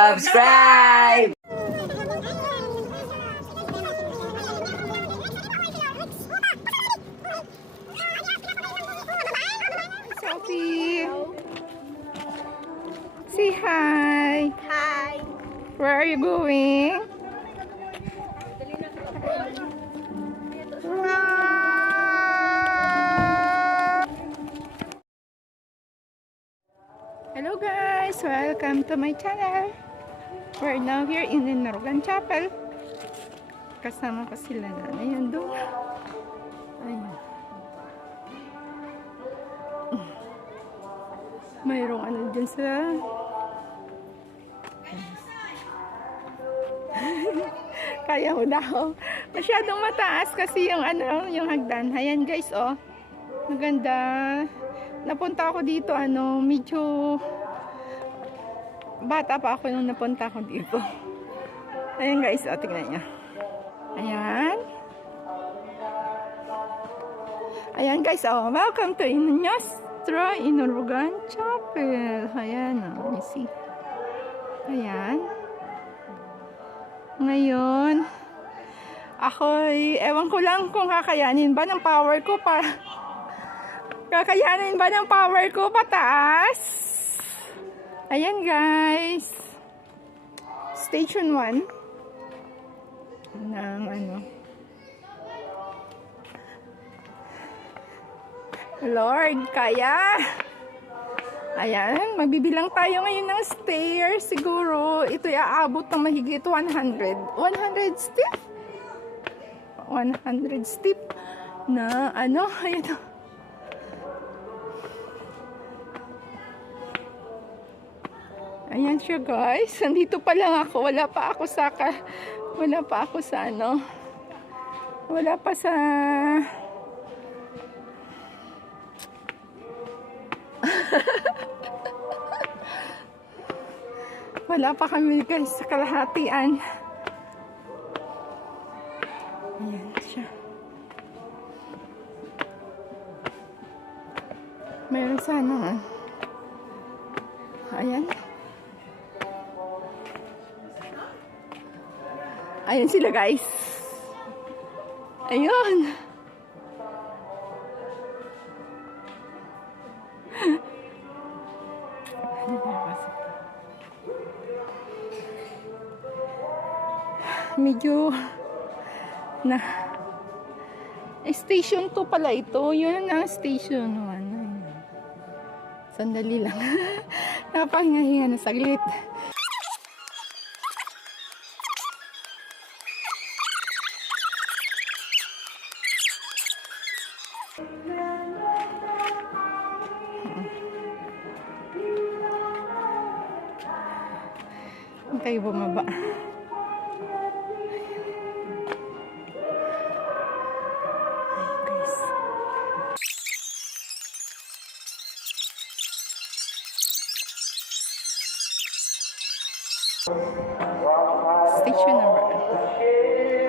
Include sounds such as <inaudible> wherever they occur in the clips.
Subscribe! Sophie. Say hi. Hi. Where are you going? Hello guys, welcome to my channel. We're now here in the Narugan Chapel. Kasama ko sila na Ayan doon. Ayan. Mayroong ano dyan sa <laughs> Kaya mo daw. Masyadong mataas kasi yung ano, yung hagdan. Ayan guys, oh. Maganda. Napunta ako dito, ano, medyo bata pa ako nung napunta ako dito. Ayan guys, oh, tingnan niyo. Ayan. Ayan guys, oh, welcome to Inyastra Inurugan Chapel. Ayan, oh, you see. Ayan. Ngayon, ako'y, ewan ko lang kung kakayanin ba ng power ko pa, kakayanin ba ng power ko pataas? Ayan guys. Station 1 ng ano. Lord, kaya. Ayan, magbibilang tayo ngayon ng stairs. Siguro, ito'y aabot ng mahigit 100. 100 step? 100 step na ano, <laughs> ayan. Ayan siya guys. Nandito pa lang ako. Wala pa ako sa ka, wala pa ako sa ano. Wala pa sa <laughs> Wala pa kami guys sa kalahatian. Ayan siya. Meron sana. Ayan. Ayan sila guys. Ayun. medyo na eh, station 2 pala ito yun ang station 1 sandali lang <laughs> napahinga-hinga na saglit Hintay bumaba. Ayun, guys. Station number.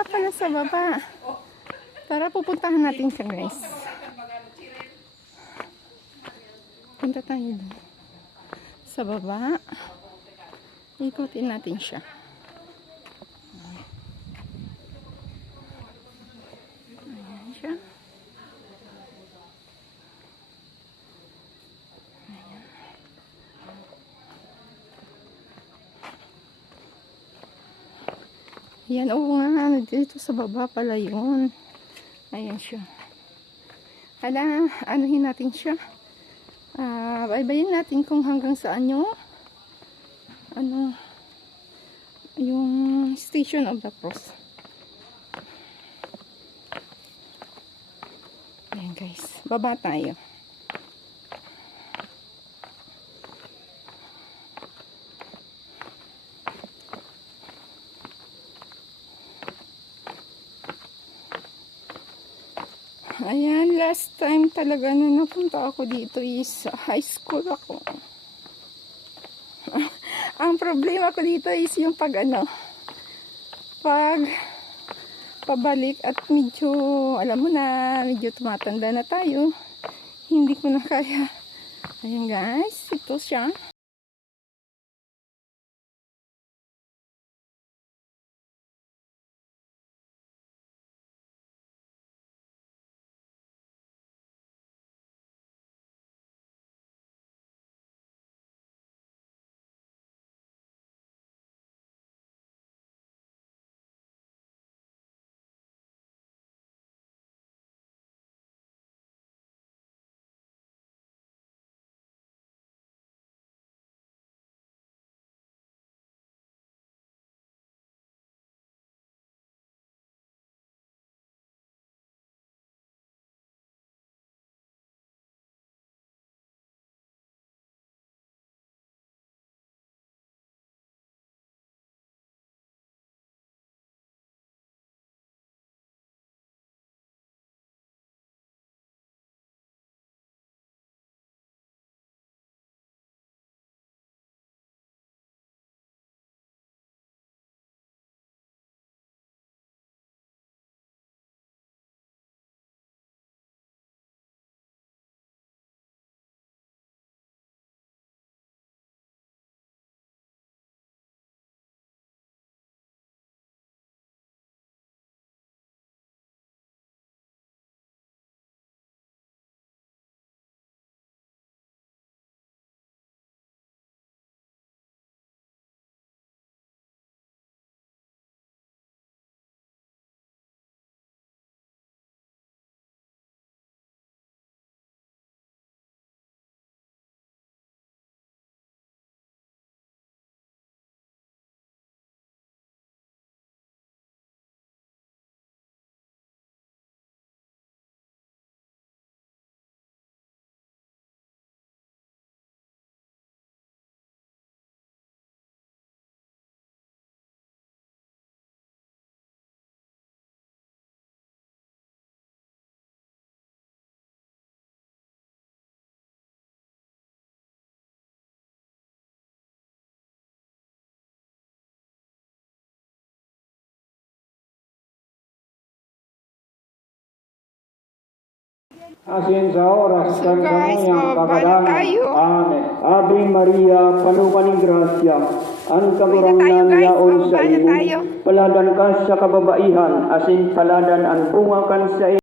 Pa pala sa baba. Tara, pupuntahan natin siya, guys. Punta tayo doon. Sa baba. Ikutin natin siya. Ayan siya. Yan, oo nga. Dito sa baba pala yun. Ayan siya. Ala, anuhin natin siya. Ah, baybayin natin kung hanggang saan yung ano yung station of the cross. Ayan guys, baba tayo. Ayan, last time talaga na napunta ako dito is high school ako. <laughs> Ang problema ko dito is yung pag ano, pag pabalik at medyo, alam mo na, medyo tumatanda na tayo. Hindi ko na kaya. Ayan guys, ito siya. Asin sa oras ng kanyang tayo. Amen. Ave Maria, panukan ng grasya, ang kaburangan yaon sa iyo. Paladan ka sa kababaihan, asin paladan ang bunga kan sa iyo.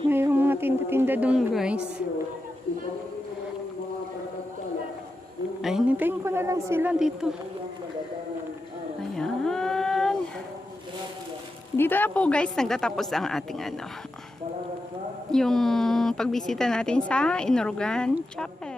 Mayroong mga tinda-tinda doon guys. Ay, hintayin ko na lang sila dito. Ayan. Dito na po guys, nagtatapos ang ating ano. Yung pagbisita natin sa Inurugan Chapel.